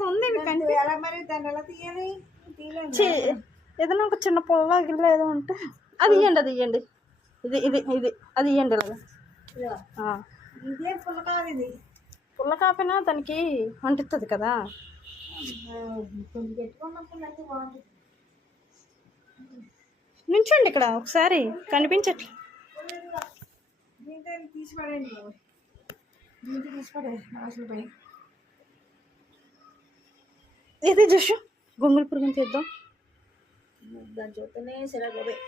అది ఉంది మీకు ఎలా మరి దాన్ని ఎలా తీయాలి? ఏదైనా ఒక చిన్న పొల్ల గిల్ల ఏదో ఉంటే అది ఇవ్వండి, అది ఇవ్వండి. ఇది ఇది ఇది అది ఇవ్వండి ఇలాగా. ఇదే పుల్ల కాదు, ఇది పుల్ల కాపినా దానికి అంటుతుంది కదా. కొంచెం పెట్టుకున్నప్పుడు అయితే బాగుంటుంది. నుంచోండి ఇక్కడ ఒకసారి కనిపించట్లేదు. దీంట్లో తీసి పడేయండి బాబు, దీంట్లో తీసి పడేయండి అసలు పై. ఇది చూసు గొంగుల పురుగుని తీద్దాం. దాన్ని చూస్తేనే సరే బాబాయ్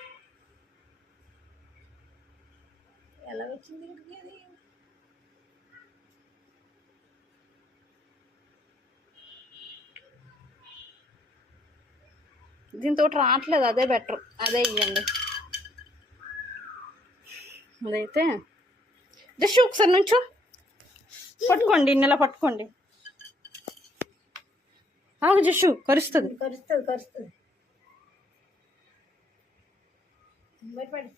ఎలా వచ్చింది ఇంటికి అది. దీంతో రావట్లేదు, అదే బెటర్, అదే ఇవ్వండి. అదైతే జస్ట్ ఒకసారి నుంచో పట్టుకోండి, ఇన్నెలా పట్టుకోండి. ఆగు జస్ట్, కరుస్తుంది. కరుస్తుంది కరుస్తుంది. భయపడి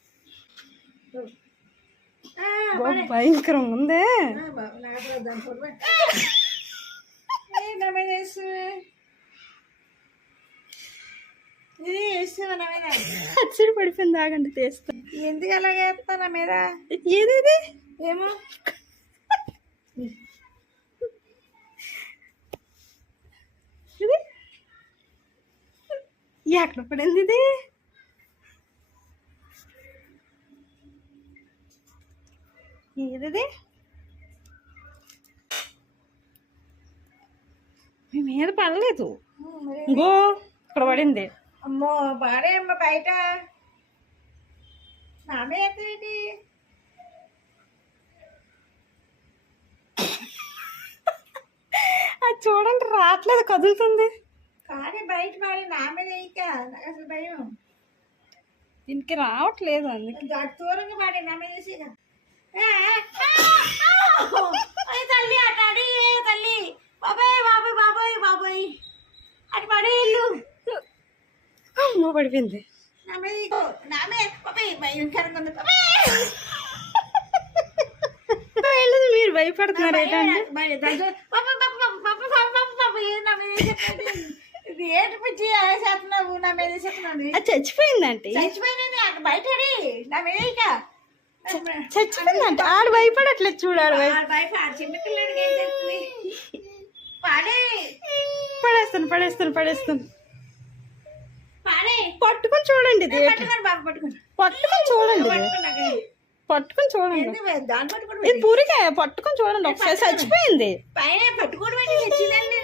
భయంకరంగా ఉందే. దాని ఇది వేస్తావా నా మీద? అచ్చడి పడిపోయింది, ఆగండి తీస్తా. ఎందుకు అలాగే వేస్తా నా మీద? ఏది ఇది? ఏమో ఇది ఎక్కడ పడింది ఇది? ఏది మీ మీద పడలేదు, ఇంకో ఇక్కడ పడింది. అమ్మో బాడే అమ్మ బయట నా మీద ఏంటి? అది చూడండి రావట్లేదు, కదులుతుంది. కానీ బయట పాడి నా మీద వేయక నాకు అసలు భయం. దీనికి రావట్లేదు, అందుకే దూరంగా పాడి నా మీద వేసి తల్లి అటు అడి తల్లి బాబాయ్ బాబాయ్ బాబాయ్ బాబాయ్ అటు పడే ఇల్లు అమ్మో పడిపోయింది. నా మీద నా మీద బాబాయ్ భయంకరంగా ఉంది. మీరు భయపడుతున్నారు ఏంటంటే ఇది ఏంటి పిచ్చి చేస్తున్నావు నా మీద చేస్తున్నావు? అది చచ్చిపోయిందంటే చచ్చిపోయినా అక్కడ బయట నా మీద చచ్చిపోయిందంటే ఆడు భయపడట్లేదు, చూడాడు చిన్నపిల్లడికి ఏం చేస్తుంది? పాడే పడేస్తాను పడేస్తాను పడేస్తాను. పాడే పట్టుకొని చూడండి, ఇది బాబు పట్టుకుని పట్టుకొని చూడండి, ఇది పట్టుకొని చూడండి. దాన్ని పట్టుకోవడం ఇది పూరికాయ, పట్టుకొని చూడండి ఒకసారి. చచ్చిపోయింది పైన పట్టుకోవడం ఏంటి? తెచ్చిందండి